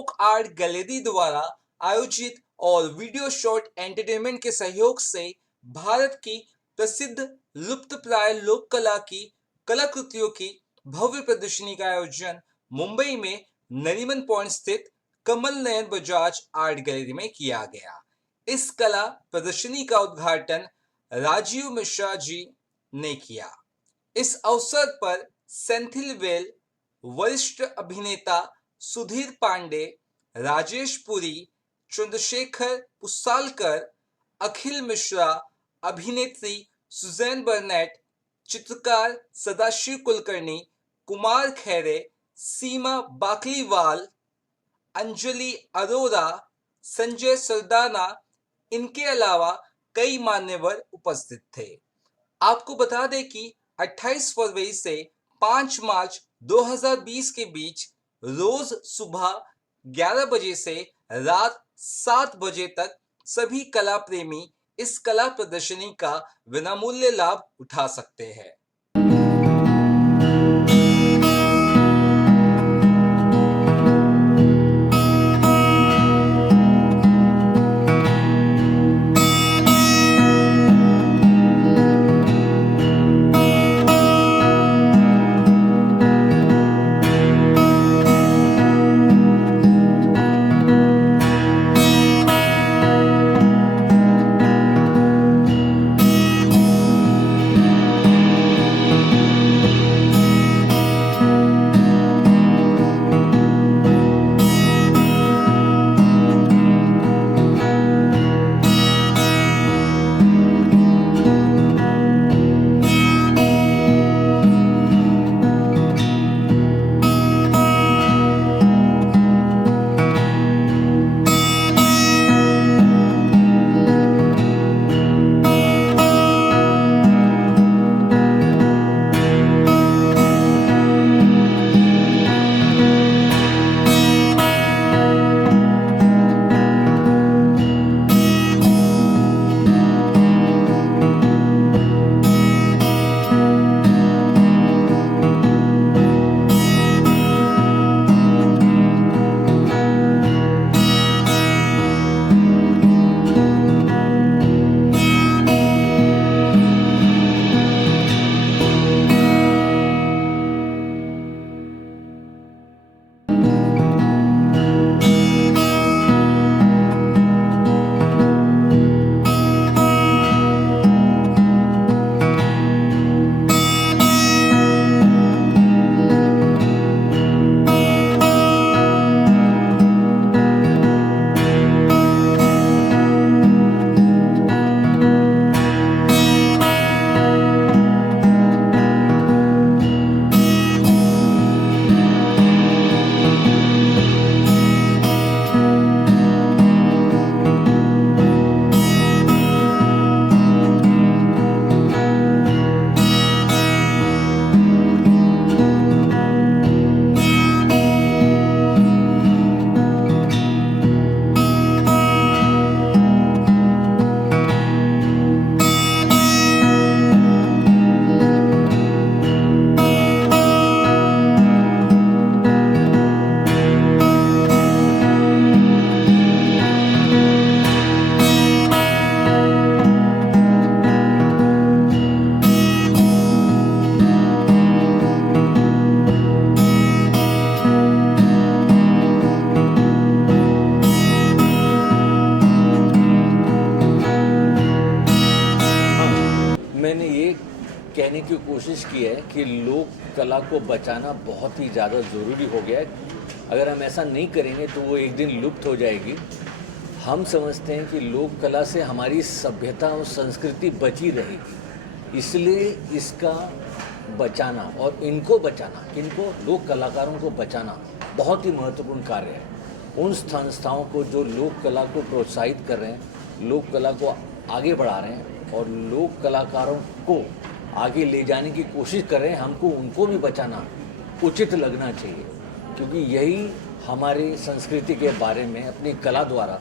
Folk art gallery द्वारा आयोजित और वीडियो शॉर्ट एंटरटेनमेंट के सहयोग से भारत की प्रसिद्ध लुप्तप्राय लोक कला की कलाकृतियों की भव्य प्रदर्शनी का आयोजन मुंबई में नरीमन पॉइंट स्थित कमल नयन बजाज आर्ट गैलरी में किया गया। इस कला प्रदर्शनी का उद्घाटन राजीव मिश्रा जी ने किया। इस अवसर पर सेंथिल वेल, वरिष्ठ अभिनेता सुधीर पांडे, राजेश पुरी, चंद्रशेखर पुसालकर, अखिल मिश्रा, अभिनेत्री सुजैन बर्नेट, चित्रकार सदाशिव कुलकर्णी, कुमार खैरे, सीमा बाकलीवाल, अंजलि अरोरा, संजय सरदाना, इनके अलावा कई मान्यवर उपस्थित थे। आपको बता दें कि 28 फरवरी से 5 मार्च 2020 के बीच रोज सुबह 11 बजे से रात 7 बजे तक सभी कला प्रेमी इस कला प्रदर्शनी का विनामूल्य लाभ उठा सकते हैं। मैंने ये कहने की कोशिश की है कि लोक कला को बचाना बहुत ही ज़्यादा ज़रूरी हो गया है। अगर हम ऐसा नहीं करेंगे तो वो एक दिन लुप्त हो जाएगी। हम समझते हैं कि लोक कला से हमारी सभ्यता और संस्कृति बची रहेगी, इसलिए इसका बचाना और इनको बचाना, इनको लोक कलाकारों को बचाना बहुत ही महत्वपूर्ण कार्य है। उन संस्थाओं को जो लोक कला को प्रोत्साहित कर रहे हैं, लोक कला को आगे बढ़ा रहे हैं और लोक कलाकारों को आगे ले जाने की कोशिश कर रहे हैं, हमको उनको भी बचाना उचित लगना चाहिए, क्योंकि यही हमारी संस्कृति के बारे में अपनी कला द्वारा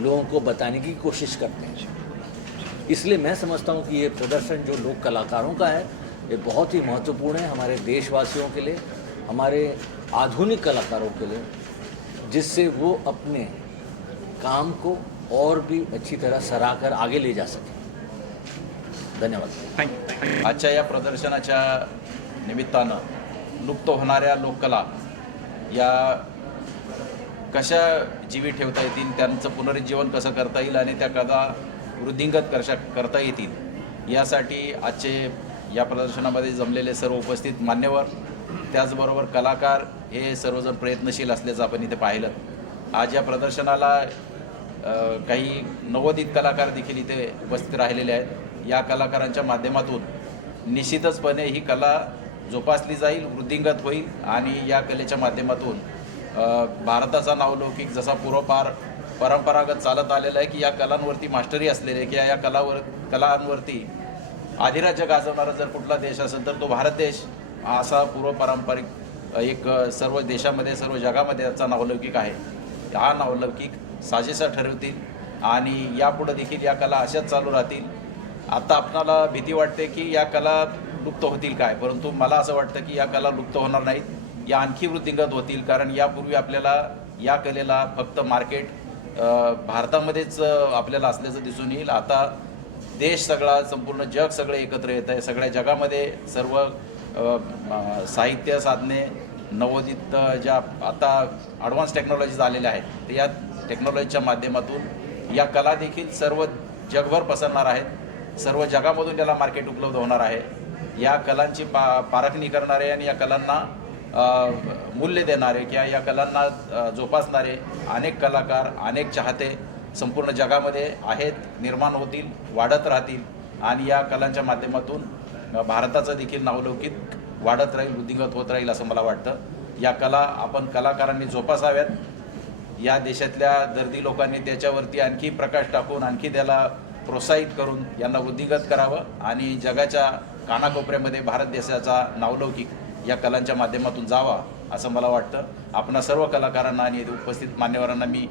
लोगों को बताने की कोशिश करते हैं। इसलिए मैं समझता हूँ कि ये प्रदर्शन जो लोक कलाकारों का है, ये बहुत ही महत्वपूर्ण है हमारे देशवासियों के लिए, हमारे आधुनिक कलाकारों के लिए, जिससे वो अपने काम को और भी अच्छी तरह सराह कर आगे ले जा सके। धन्यवाद। आजच्या या प्रदर्शनाच्या निमित्तानं लुप्त होणाऱ्या लोककला या कशा जीवी ठेवता येतील, त्यांचं पुनरुज्जीवन कसं करता येईल आणि त्या कला वृद्धिंगत कशा करता येतील यासाठी आजचे या प्रदर्शनामध्ये जमलेले सर्व उपस्थित मान्यवर, त्याचबरोबर कलाकार हे सर्वजण प्रयत्नशील असल्याचं आपण इथे पाहिलं। आज या प्रदर्शनाला काही नवोदित कलाकार देखील इथे उपस्थित राहिलेले आहेत। या कलाकारांच्या माध्यमातून निश्चितचपणे ही कला जोपासली जाईल, वृद्धिंगत होईल आणि या कलेच्या माध्यमातून भारताचा नावलौकिक जसा पूर्वपार परंपरागत चालत आलेला आहे की या कलांवरती मास्टरी असलेले की या कलांवरती अधिराज्य गाजवणारा जर कुठला देश असेल तर तो भारत देश असा पूर्वपारंपरिक एक सर्व देशामध्ये सर्व जगामध्ये याचा नावलौकिक आहे। हा नावलौकिक साजेसा ठरवतील आणि यापुढे देखील या कला अशाच चालू राहतील। आता आपणाला भीती वाटते की या कला लुप्त होतील काय, परंतु मला असं वाटतं की या कला लुप्त होणार नाहीत, या आणखी वृद्धिंगत होतील। कारण यापूर्वी आपल्याला या कलेला फक्त मार्केट भारतामध्येच आपल्याला असल्याचं दिसून येईल। आता देश सगळा, संपूर्ण जग सगळे एकत्र येत आहे। सगळ्या जगामध्ये सर्व साहित्य साधने नवोदित ज्या आता ॲडव्हान्स टेक्नॉलॉजीज आलेल्या आहेत, तर या टेक्नॉलॉजीच्या माध्यमातून या कला देखील सर्व जगभर पसरणार आहेत। सर्व जगामधून याला मार्केट उपलब्ध होणार आहे। या कलांची पारखणी करणारे आणि या कलांना मूल्य देणारे किंवा या कलांना जोपासणारे अनेक कलाकार, अनेक चाहते संपूर्ण जगामध्ये आहेत, निर्माण होतील, वाढत राहतील आणि या कलांच्या माध्यमातून भारताचं देखील नावलौकिक वाढत राहील, वृद्धिंगत होत राहील असं मला वाटतं। या कला आपण कलाकारांनी जोपासाव्यात। या देशातल्या दर्दी लोकांनी त्याच्यावरती आणखी प्रकाश टाकून आणखी त्याला प्रोत्साहित करून यांना वृद्धिंगत करावं आणि जगाच्या कानाकोपऱ्यामध्ये भारत देशाचा नावलौकिक या कलांच्या माध्यमातून जावा असं मला वाटतं। आपणा सर्व कलाकारांना आणि उपस्थित मान्यवरांना मी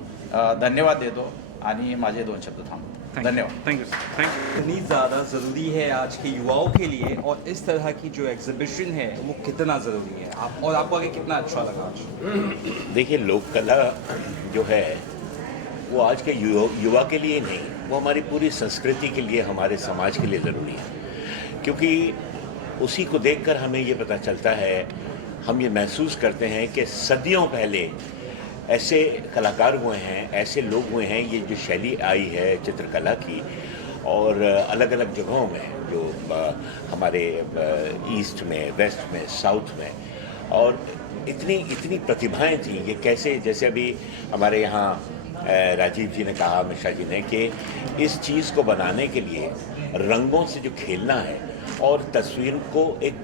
धन्यवाद देतो आणि माझे 2 शब्द थांबतो। धन्यवाद। Thank you thank you. कितनी ज़्यादा ज़रूरी है आज के युवाओं के लिए और इस तरह की जो एग्जीबिशन है वो कितना ज़रूरी है, आपको आगे कितना अच्छा लगा आज? देखिए, लोक कला जो है वो आज के युवा के लिए नहीं, वो हमारी पूरी संस्कृति के लिए, हमारे समाज के लिए ज़रूरी है। क्योंकि उसी को देखकर हमें ये पता चलता है, हम ये महसूस करते हैं कि सदियों पहले ऐसे कलाकार हुए हैं, ऐसे लोग हुए हैं, ये जो शैली आई है चित्रकला की और अलग अलग जगहों में जो हमारे ईस्ट में, वेस्ट में, साउथ में, और इतनी प्रतिभाएं थी। ये कैसे, जैसे अभी हमारे यहाँ राजीव जी ने कहा, मिश्रा जी ने, कि इस चीज़ को बनाने के लिए रंगों से जो खेलना है और तस्वीर को एक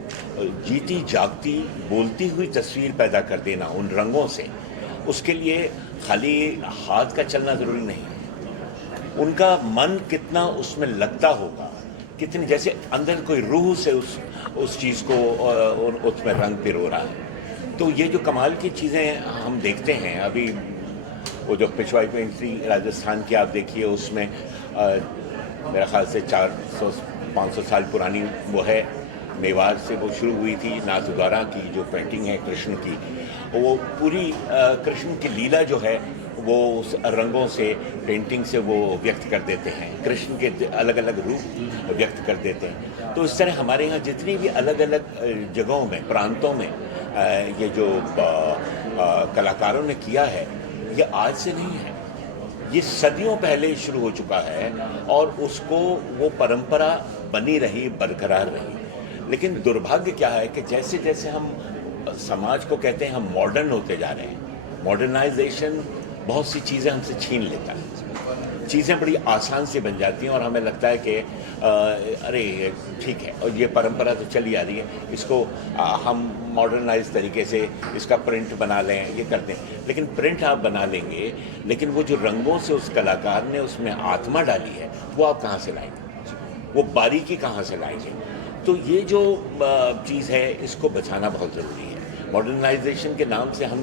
जीती जागती बोलती हुई तस्वीर पैदा कर देना उन रंगों से, उसके लिए खाली हाथ का चलना ज़रूरी नहीं है, उनका मन कितना उसमें लगता होगा, कितनी जैसे अंदर कोई रूह से उस चीज़ को उसमें रंग पिरो रहा है। तो ये जो कमाल की चीज़ें हम देखते हैं, अभी वो जो पिछवाई पेंट्री राजस्थान की आप देखिए, उसमें मेरा ख्याल से 400-500 साल पुरानी वो है, मेवाड़ से वो शुरू हुई थी। नाथद्वारा की जो पेंटिंग है कृष्ण की, वो पूरी कृष्ण की लीला जो है वो उस रंगों से, पेंटिंग से वो व्यक्त कर देते हैं, कृष्ण के अलग अलग रूप व्यक्त कर देते हैं। तो इस तरह हमारे यहाँ जितनी भी अलग अलग जगहों में, प्रांतों में ये जो कलाकारों ने किया है, ये आज से नहीं है, ये सदियों पहले शुरू हो चुका है और उसको वो परंपरा बनी रही, बरकरार रही। लेकिन दुर्भाग्य क्या है कि जैसे जैसे हम समाज को कहते हैं हम मॉडर्न होते जा रहे हैं, मॉडर्नाइजेशन बहुत सी चीज़ें हमसे छीन लेता है, चीज़ें बड़ी आसान से बन जाती हैं और हमें लगता है कि अरे ठीक है, और ये परंपरा तो चली आ रही है, इसको हम मॉडर्नाइज तरीके से इसका प्रिंट बना लें, ये करते हैं। लेकिन प्रिंट आप बना लेंगे, लेकिन वो जो रंगों से उस कलाकार ने उसमें आत्मा डाली है, वो आप कहाँ से लाएंगे, वो बारीकी कहाँ से लाएंगे? तो ये जो चीज़ है, इसको बचाना बहुत ज़रूरी है। मॉडर्नाइजेशन के नाम से हम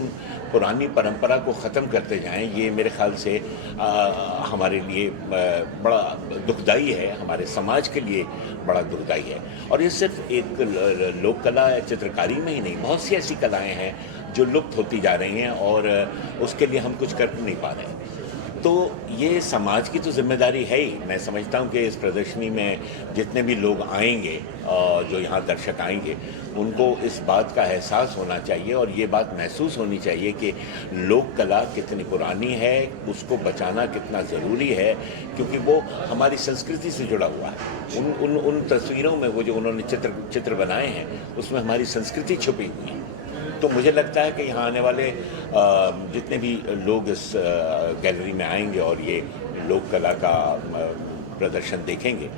पुरानी परंपरा को ख़त्म करते जाएं, ये मेरे ख्याल से हमारे लिए बड़ा दुखदाई है, हमारे समाज के लिए बड़ा दुखदाई है। और ये सिर्फ एक लोक कला या चित्रकारी में ही नहीं, बहुत सी ऐसी कलाएं हैं जो लुप्त होती जा रही हैं और उसके लिए हम कुछ कर नहीं पा रहे हैं। तो ये समाज की तो जिम्मेदारी है ही। मैं समझता हूँ कि इस प्रदर्शनी में जितने भी लोग आएंगे, जो यहाँ दर्शक आएंगे, उनको इस बात का एहसास होना चाहिए और ये बात महसूस होनी चाहिए कि लोक कला कितनी पुरानी है, उसको बचाना कितना ज़रूरी है, क्योंकि वो हमारी संस्कृति से जुड़ा हुआ है। उन तस्वीरों में वो जो उन्होंने चित्र बनाए हैं, उसमें हमारी संस्कृति छुपी हुई है। तो मुझे लगता है कि यहाँ आने वाले जितने भी लोग इस गैलरी में आएंगे और ये लोक कला का प्रदर्शन देखेंगे,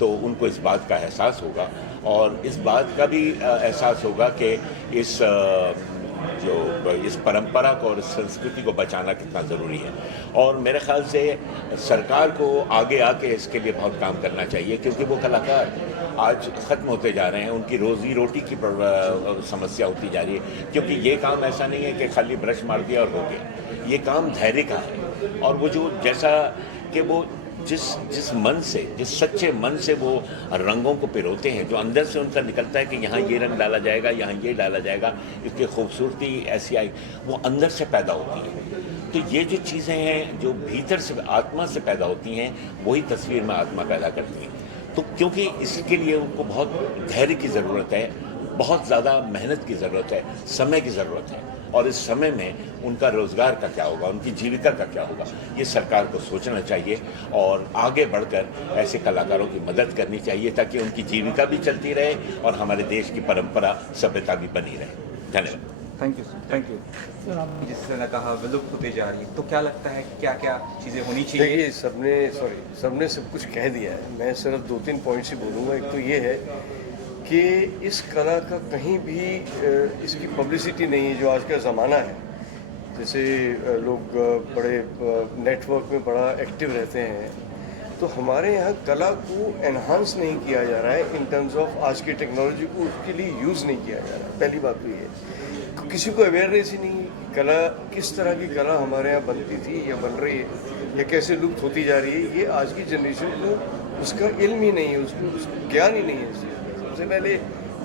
तो उनको इस बात का एहसास होगा और इस बात का भी एहसास होगा कि इस परंपरा को और इस संस्कृति को बचाना कितना ज़रूरी है। और मेरे ख्याल से सरकार को आगे आके इसके लिए बहुत काम करना चाहिए, क्योंकि वो कलाकार आज ख़त्म होते जा रहे हैं, उनकी रोज़ी रोटी की समस्या होती जा रही है। क्योंकि ये काम ऐसा नहीं है कि खाली ब्रश मार दिया और हो गया, ये काम धैर्य का है। और वो जो जैसा कि वो जिस मन से, जिस सच्चे मन से वो रंगों को पिरोते हैं, जो अंदर से उनका निकलता है कि यहाँ ये रंग डाला जाएगा, यहाँ ये डाला जाएगा, इसकी खूबसूरती ऐसी आई, वो अंदर से पैदा होती है। तो ये जो चीज़ें हैं जो भीतर से, आत्मा से पैदा होती हैं, वही तस्वीर में आत्मा पैदा करती हैं। तो क्योंकि इसके लिए उनको बहुत धैर्य की ज़रूरत है, बहुत ज़्यादा मेहनत की ज़रूरत है, समय की ज़रूरत है। और इस समय में उनका रोज़गार का क्या होगा, उनकी जीविका का क्या होगा, ये सरकार को सोचना चाहिए और आगे बढ़कर ऐसे कलाकारों की मदद करनी चाहिए, ताकि उनकी जीविका भी चलती रहे और हमारे देश की परंपरा, सभ्यता भी बनी रहे। धन्यवाद। Thank you sir, thank you sir. आपने जिस तरह कहा विलुप्त होते जा रही है, तो क्या लगता है क्या क्या चीज़ें होनी चाहिए? देखिए, सबने सब कुछ कह दिया है। मैं सिर्फ 2-3 पॉइंट्स ही बोलूँगा। एक तो ये है कि इस कला का कहीं भी इसकी पब्लिसिटी नहीं है, जो आज का ज़माना है। जैसे लोग बड़े नेटवर्क में बड़ा एक्टिव रहते हैं, तो हमारे यहाँ कला को एनहांस नहीं किया जा रहा है इन टर्म्स ऑफ आज की टेक्नोलॉजी को उसके लिए यूज़ नहीं किया जा रहा है। पहली बात तो ये है, किसी को अवेयरनेस ही नहीं है कि कला, किस तरह की कला हमारे यहाँ बनती थी या बन रही है या कैसे लुप्त होती जा रही है, ये आज की जनरेशन को उसका इल्म ही नहीं है, उसको ज्ञान ही नहीं है। सबसे पहले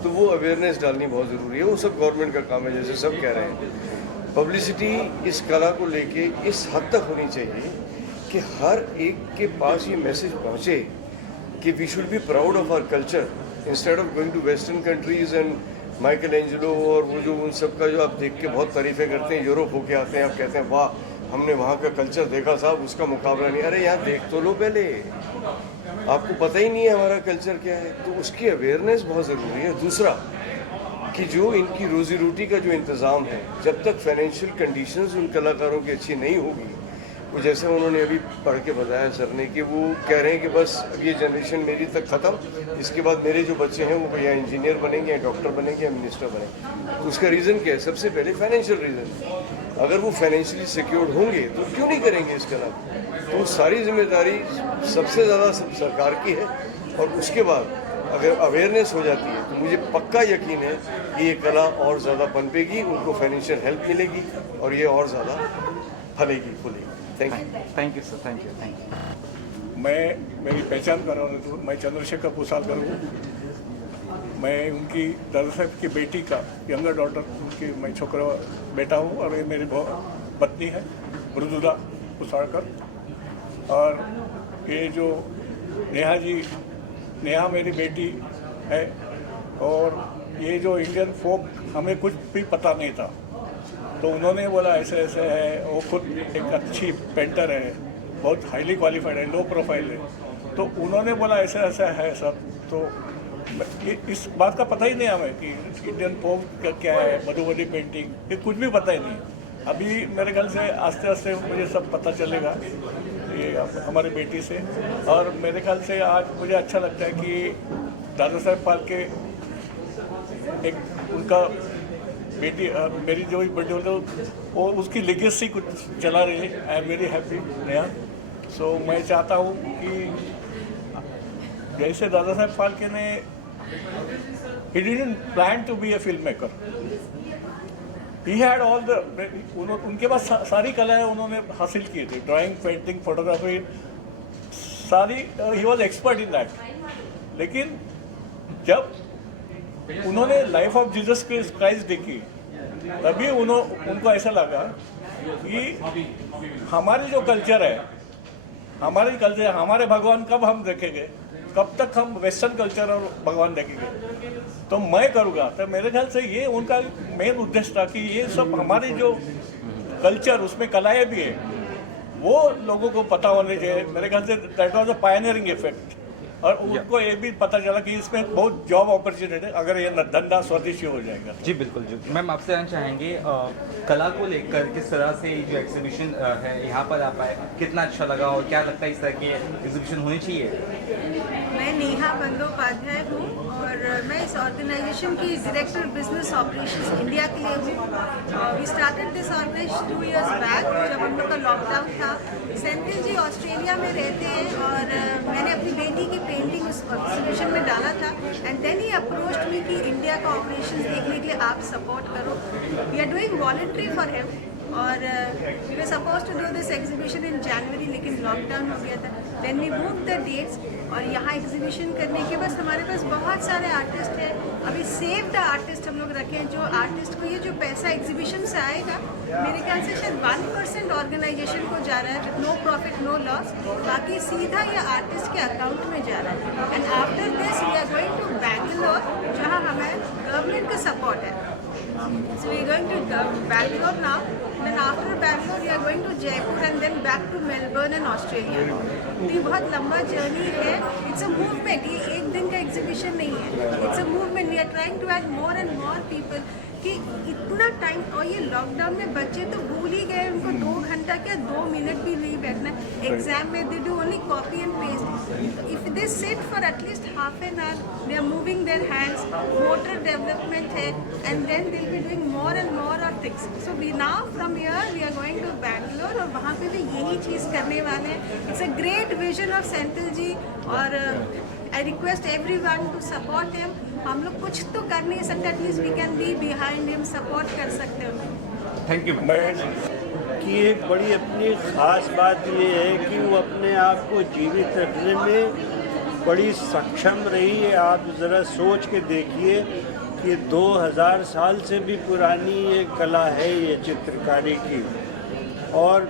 तो वो अवेयरनेस डालनी बहुत ज़रूरी है। वो सब गवर्नमेंट का काम है, जैसे सब कह रहे हैं। पब्लिसिटी इस कला को लेके इस हद तक होनी चाहिए कि हर एक के पास ये मैसेज पहुँचे कि we should be proud of our culture, instead of going to western countries and Michelangelo और वो जो उन सब का जो आप देख के बहुत तारीफ़ें करते हैं, यूरोप होके आते हैं, आप कहते हैं वाह हमने वहाँ का कल्चर देखा साहब, उसका मुकाबला नहीं। अरे यहाँ देख तो लो पहले, आपको पता ही नहीं है हमारा कल्चर क्या है। तो उसकी अवेयरनेस बहुत ज़रूरी है। दूसरा कि जो इनकी रोज़ी रोटी का जो इंतज़ाम है, जब तक फाइनेंशियल कंडीशंस उन कलाकारों की अच्छी नहीं होगी, वो जैसे उन्होंने अभी पढ़ के बताया सर ने कि वो कह रहे हैं कि बस अब ये जनरेशन मेरी तक ख़त्म, इसके बाद मेरे जो बच्चे हैं वो या इंजीनियर बनेंगे या डॉक्टर बनेंगे या मिनिस्टर बनेंगे। तो उसका रीज़न क्या है? सबसे पहले फाइनेंशियल रीज़न। अगर वो फाइनेंशियली सिक्योर्ड होंगे तो क्यों नहीं करेंगे इस कला को? तो सारी जिम्मेदारी सबसे ज़्यादा सरकार की है। और उसके बाद अगर अवेयरनेस हो जाती है तो मुझे पक्का यकीन है कि ये कला और ज़्यादा पनपेगी, उनको फाइनेंशियल हेल्प मिलेगी और ये और ज़्यादा फलेगी फूलेगी। Thank thank you sir, thank you. मेरी पहचान कर रहा हूँ तो मैं चंद्रशेखर पुसालकर हूँ। मैं उनकी दादा साहब की बेटी का यंगर डॉटर, उनकी मैं छोकरा बेटा हूँ और ये मेरी पत्नी है मृदुला पुसालकर। और ये जो नेहा मेरी बेटी है। और ये जो इंडियन फोक हमें कुछ भी पता नहीं था, तो उन्होंने बोला ऐसे ऐसे है। वो खुद एक अच्छी पेंटर है, बहुत हाईली क्वालिफाइड है, लो प्रोफाइल है। तो उन्होंने बोला ऐसा ऐसा है सब। तो इस बात का पता ही नहीं हमें कि इंडियन फोक क्या है, मधुबनी पेंटिंग, ये कुछ भी पता ही नहीं। अभी मेरे ख्याल से आस्ते आस्ते मुझे सब पता चलेगा ये हमारी बेटी से। और मेरे ख्याल से आज मुझे अच्छा लगता है कि दादा साहब फाल्के एक उनका बेटी, मेरी जो बर्थडे होता है वो उसकी लेगेसी कुछ चला रही है। I am very happy Neha. So मैं चाहता हूँ कि जैसे दादा साहब फाल्के ने he didn't plan to be a filmmaker, he had all the, उनके पास सारी कलाएं उन्होंने हासिल की थी, ड्राइंग, पेंटिंग, फोटोग्राफी, सारी, he was expert in that. लेकिन जब उन्होंने लाइफ ऑफ जीसस क्राइस्ट देखी, तभी उनको ऐसा लगा कि हमारी जो कल्चर है, हमारे भगवान कब हम देखेंगे, कब तक हम वेस्टर्न कल्चर और भगवान देखेंगे, तो मैं करूँगा। तो मेरे ख्याल से ये उनका मेन उद्देश्य था कि ये सब हमारी जो कल्चर, उसमें कलाएं भी है, वो लोगों को पता होने चाहिए। मेरे ख्याल say that was a pioneering effect. और उनको ये भी पता चला कि इसमें बहुत जॉब अपॉर्चुनिटी है अगर ये धंधा स्वदेशी हो जाएगा। जी बिल्कुल जी। मैम आपसे जानना चाहेंगे कला को लेकर किस तरह से ये जो एग्जीबिशन है यहाँ पर आप आए, कितना अच्छा लगा और क्या लगता है इस तरह की एग्जीबिशन होनी चाहिए? मैं नेहा बंदोपाध्याय हूँ और मैं इस ऑर्गेनाइजेशन की डायरेक्टर बिजनेस ऑपरेशंस इंडिया के लिए हूँ। We started this organization 2 years back, जब हम लोग का लॉकडाउन था। सेंथिल जी ऑस्ट्रेलिया में रहते हैं और मैंने अपनी बेटी की पेंटिंग उस एग्जीबिशन में डाला था and then he approached me कि इंडिया का ऑपरेशन देखने के लिए आप सपोर्ट करो। We are doing voluntary for him और we were suppose to do this exhibition in January, लेकिन लॉकडाउन हो गया था। Then we book the dates और यहाँ एग्जीबिशन करने के बाद हमारे पास बहुत सारे आर्टिस्ट हैं। अभी सेव द आर्टिस्ट हम लोग रखे हैं, जो आर्टिस्ट को ये जो पैसा एग्जीबिशन से आएगा, मेरे ख्याल से शायद 1% ऑर्गेनाइजेशन को जा रहा है, नो प्रॉफिट नो लॉस, बाकी सीधा ये आर्टिस्ट के अकाउंट में जा रहा है। And after this we are going to Bangalore, जहाँ हमें गवर्नमेंट का सपोर्ट है। So we are going to Bangalore now. Then after Bangalore, we are going to Jaipur and then back to Melbourne and Australia. तो ये बहुत लंबा journey है। It's a movement. ये एक दिन का एग्जीबिशन नहीं है। It's a movement. We are trying to add more and more people. कि इतना टाइम, और ये लॉकडाउन में बच्चे तो भूल ही गए, उनको 2 घंटा क्या 2 मिनट भी नहीं बैठना। एग्जाम में they do only copy and paste. If they sit for at least half an hour, they are moving their hands, motor development है, and then they will be doing more and more of things. So we now from here we are going to Bangalore और वहाँ पे भी यही चीज़ करने वाले हैं। It's a great vision of Senthil ji और I request everyone to support him. हम लोग कुछ तो कर नहीं सकते, at least we can be behind him, support कर सकते हैं। Thank you. कि एक बड़ी अपनी ख़ास बात ये है कि वो अपने आप को जीवित रखने में बड़ी सक्षम रही है। आप ज़रा सोच के देखिए कि 2000 साल से भी पुरानी ये कला है, ये चित्रकारी की। और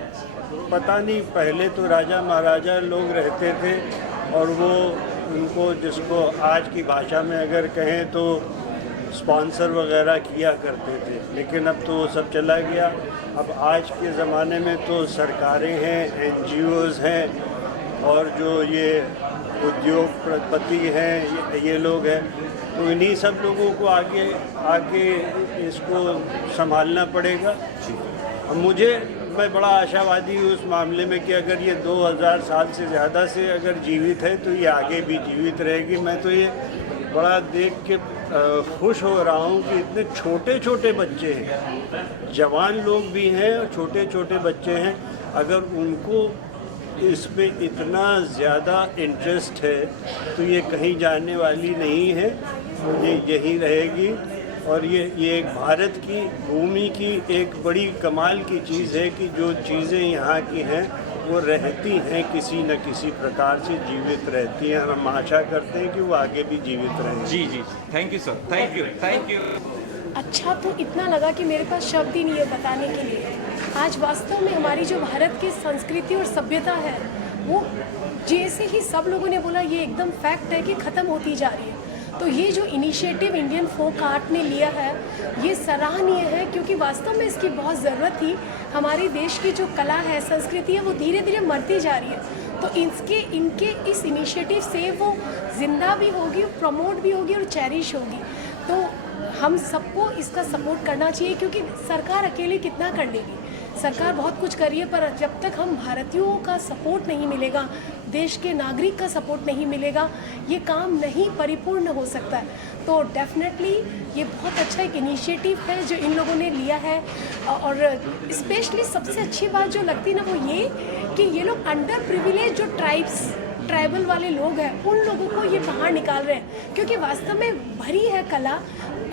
पता नहीं, पहले तो राजा महाराजा लोग रहते थे और वो उनको, जिसको आज की भाषा में अगर कहें तो स्पॉन्सर वगैरह किया करते थे, लेकिन अब तो वो सब चला गया। अब आज के ज़माने में तो सरकारें हैं, NGOs हैं और जो ये उद्योगपति हैं, ये लोग हैं, तो इन्हीं सब लोगों को आगे इसको संभालना पड़ेगा। मैं बड़ा आशावादी हूँ उस मामले में कि अगर ये 2000 साल से ज़्यादा से अगर जीवित है तो ये आगे भी जीवित रहेगी। मैं तो ये बड़ा देख के खुश हो रहा हूँ कि इतने छोटे छोटे बच्चे हैं, जवान लोग भी हैं और छोटे छोटे बच्चे हैं। अगर उनको इसमें इतना ज़्यादा इंटरेस्ट है तो ये कहीं जाने वाली नहीं है, ये यहीं रहेगी। और ये एक भारत की भूमि की एक बड़ी कमाल की चीज़ है कि जो चीज़ें यहाँ की हैं वो रहती हैं, किसी न किसी प्रकार से जीवित रहती हैं। हम आशा करते हैं कि वो आगे भी जीवित रहें। जी जी, thank you sir, thank you. अच्छा तो इतना लगा कि मेरे पास शब्द ही नहीं है बताने के लिए। आज वास्तव में हमारी जो भारत की संस्कृति और सभ्यता है, वो जैसे ही सब लोगों ने बोला ये एकदम फैक्ट है कि ख़त्म होती जा रही है। तो ये जो इनिशिएटिव इंडियन फोक आर्ट ने लिया है, ये सराहनीय है, क्योंकि वास्तव में इसकी बहुत ज़रूरत थी। हमारे देश की जो कला है, संस्कृति है, वो धीरे धीरे मरती जा रही है। तो इनके इस इनिशिएटिव से वो जिंदा भी होगी, प्रमोट भी होगी और चेरिश होगी। तो हम सबको इसका सपोर्ट करना चाहिए, क्योंकि सरकार अकेले कितना कर लेगी। सरकार बहुत कुछ कर रही है, पर जब तक हम भारतीयों का सपोर्ट नहीं मिलेगा, देश के नागरिक का सपोर्ट नहीं मिलेगा, ये काम नहीं परिपूर्ण हो सकता है। तो डेफिनेटली ये बहुत अच्छा एक इनिशिएटिव है जो इन लोगों ने लिया है। और स्पेशली सबसे अच्छी बात जो लगती है ना, वो ये कि ये लोग अंडर प्रिविलेज जो ट्राइब्स ट्राइबल वाले लोग हैं उन लोगों को ये बाहर निकाल रहे हैं, क्योंकि वास्तव में भरी है कला।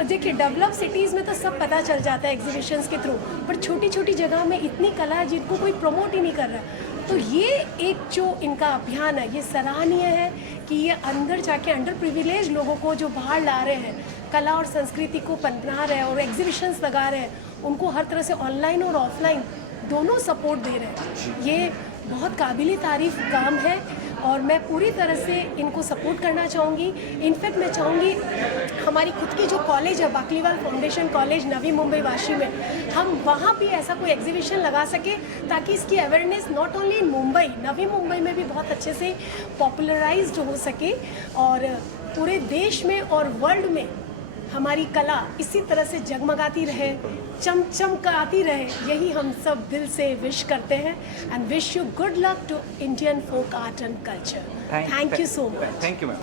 देखिए डेवलप सिटीज़ में तो सब पता चल जाता है एग्जीबिशंस के थ्रू, पर छोटी छोटी जगह में इतनी कला है जिनको कोई प्रमोट ही नहीं कर रहा है। तो ये एक जो इनका अभियान है ये सराहनीय है कि ये अंदर जाके अंडर प्रिविलेज लोगों को जो बाहर ला रहे हैं, कला और संस्कृति को पनपा रहे हैं और एग्जीबिशंस लगा रहे हैं, उनको हर तरह से ऑनलाइन और ऑफलाइन दोनों सपोर्ट दे रहे हैं। ये बहुत काबिल तारीफ काम है और मैं पूरी तरह से इनको सपोर्ट करना चाहूँगी। इनफैक्ट मैं चाहूँगी हमारी खुद की जो कॉलेज है बाकलीवाल फाउंडेशन कॉलेज नवी मुंबई वाशी में, हम वहाँ भी ऐसा कोई एग्जीबिशन लगा सके ताकि इसकी awareness not only in Mumbai, Navi Mumbai में भी बहुत अच्छे से पॉपुलराइज्ड हो सके और पूरे देश में और वर्ल्ड में हमारी कला इसी तरह से जगमगाती रहे, चमचमकाती रहे, यही हम सब दिल से विश करते हैं। And wish you good luck to Indian folk art and culture. Thank you so much. Thank you ma'am.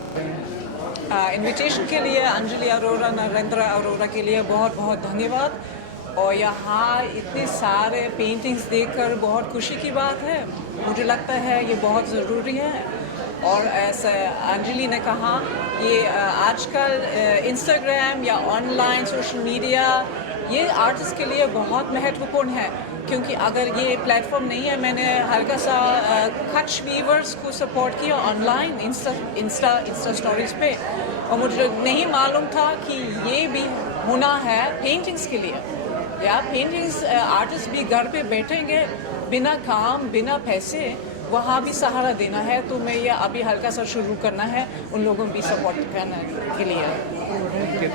Invitation के लिए अंजलि अरोरा, नरेंद्र अरोरा के लिए बहुत बहुत धन्यवाद। और यहाँ इतने सारे पेंटिंग्स देखकर बहुत खुशी की बात है। मुझे लगता है ये बहुत ज़रूरी है। और ऐसा अंजलि ने कहा ये आजकल इंस्टाग्राम या ऑनलाइन सोशल मीडिया ये आर्टिस्ट के लिए बहुत महत्वपूर्ण है, क्योंकि अगर ये प्लेटफॉर्म नहीं है, मैंने हल्का सा कच्छ वीवर्स को सपोर्ट किया ऑनलाइन इंस्टा स्टोरीज पे, और मुझे नहीं मालूम था कि ये भी होना है पेंटिंग्स के लिए। या पेंटिंग्स आर्टिस्ट भी घर पे बैठेंगे बिना काम बिना पैसे, वहाँ भी सहारा देना है। तो मैं ये अभी हल्का सा शुरू करना है, उन लोगों को भी सपोर्ट करने के लिए।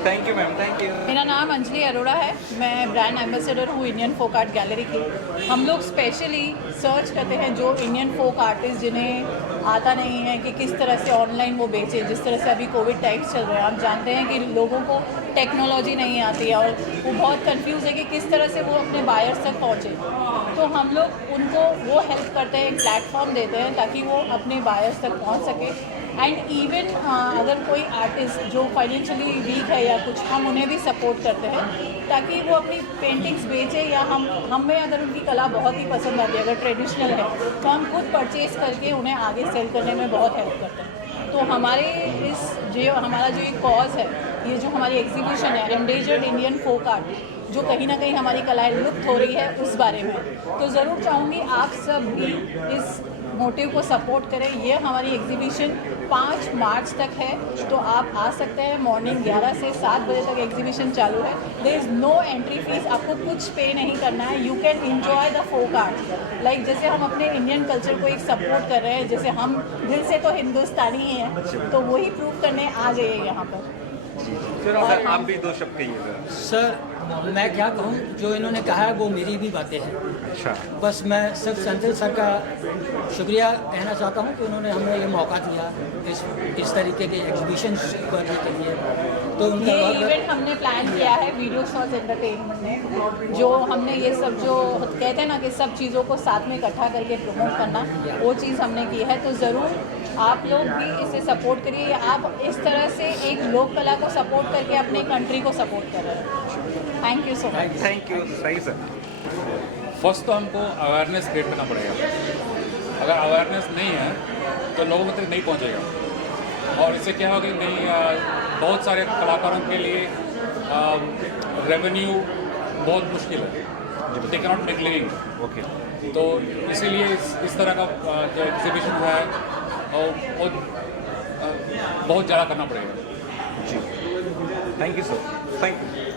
Thank you ma'am. Thank you. मेरा नाम अंजलि अरोड़ा है, मैं ब्रांड एम्बेसडर हूँ इंडियन फोक आर्ट गैलरी की। हम लोग स्पेशली सर्च करते हैं जो इंडियन फोक आर्टिस्ट जिन्हें आता नहीं है कि किस तरह से ऑनलाइन वो बेचें। जिस तरह से अभी कोविड टाइम्स चल रहे हैं, हम जानते हैं कि लोगों को टेक्नोलॉजी नहीं आती है और वो बहुत कंफ्यूज है कि किस तरह से वो अपने बायर्स तक पहुँचे। तो हम लोग उनको वो हेल्प करते हैं, एक प्लेटफॉर्म देते हैं ताकि वो अपने बायर्स तक पहुँच सके। एंड इवन अगर कोई आर्टिस्ट जो फाइनेंशियली वीक है या कुछ, हम उन्हें भी सपोर्ट करते हैं ताकि वो अपनी पेंटिंग्स बेचे, या हमें अगर उनकी कला बहुत ही पसंद आती है, अगर ट्रेडिशनल है, तो हम खुद परचेज़ करके उन्हें आगे सेल करने में बहुत हेल्प करते हैं। तो हमारे हमारा जो एक कॉज है, ये जो हमारी एग्जीबिशन है एंडेंजर्ड इंडियन फोक आर्ट, जो कहीं ना कहीं हमारी कलाएं लुप्त हो रही है, उस बारे में तो ज़रूर चाहूँगी आप सब भी इस मोटिव को सपोर्ट करें। ये हमारी एग्जीबिशन 5 मार्च तक है, तो आप आ सकते हैं। मॉर्निंग 11 से 7 बजे तक एग्जीबिशन चालू है। There is no entry fee, आपको कुछ पे नहीं करना है। You can enjoy the folk art. Like जैसे हम अपने इंडियन कल्चर को एक सपोर्ट कर रहे हैं, जैसे हम दिल से तो हिंदुस्तानी ही हैं, तो वही प्रूव करने आ जाइए यहाँ पर। सर आप भी 2 शब्द कहिएगा। सर मैं क्या कहूँ, जो इन्होंने कहा है वो मेरी भी बातें हैं। अच्छा। बस मैं सिर्फ संजय सर का शुक्रिया कहना चाहता हूँ कि उन्होंने हमें ये मौका दिया इस तरीके के एग्जीबिशन करने के लिए। तो उनका ये बहुत इवेंट हमने प्लान किया है वीडियो शॉट्स एंटरटेनमेंट ने, जो हमने ये सब जो कहते हैं ना कि सब चीज़ों को साथ में इकट्ठा करके प्रमोट करना, वो चीज़ हमने की है। तो ज़रूर आप लोग भी इसे सपोर्ट करिए। आप इस तरह से एक लोक कला को सपोर्ट करके अपनी कंट्री को सपोर्ट कर रहे हैं। Thank you so much. Thank you. सही सर। फर्स्ट तो हमको अवेयरनेस क्रिएट करना पड़ेगा। अगर अवेयरनेस नहीं है तो लोगों तक नहीं पहुंचेगा, और इससे क्या होगा कि नहीं, बहुत सारे कलाकारों के लिए रेवेन्यू बहुत मुश्किल है, they can not make living. Okay. तो इसीलिए इस तरह का जो एग्जीबिशन है और बहुत ज़्यादा करना पड़ेगा। जी। Thank you sir. Thank you.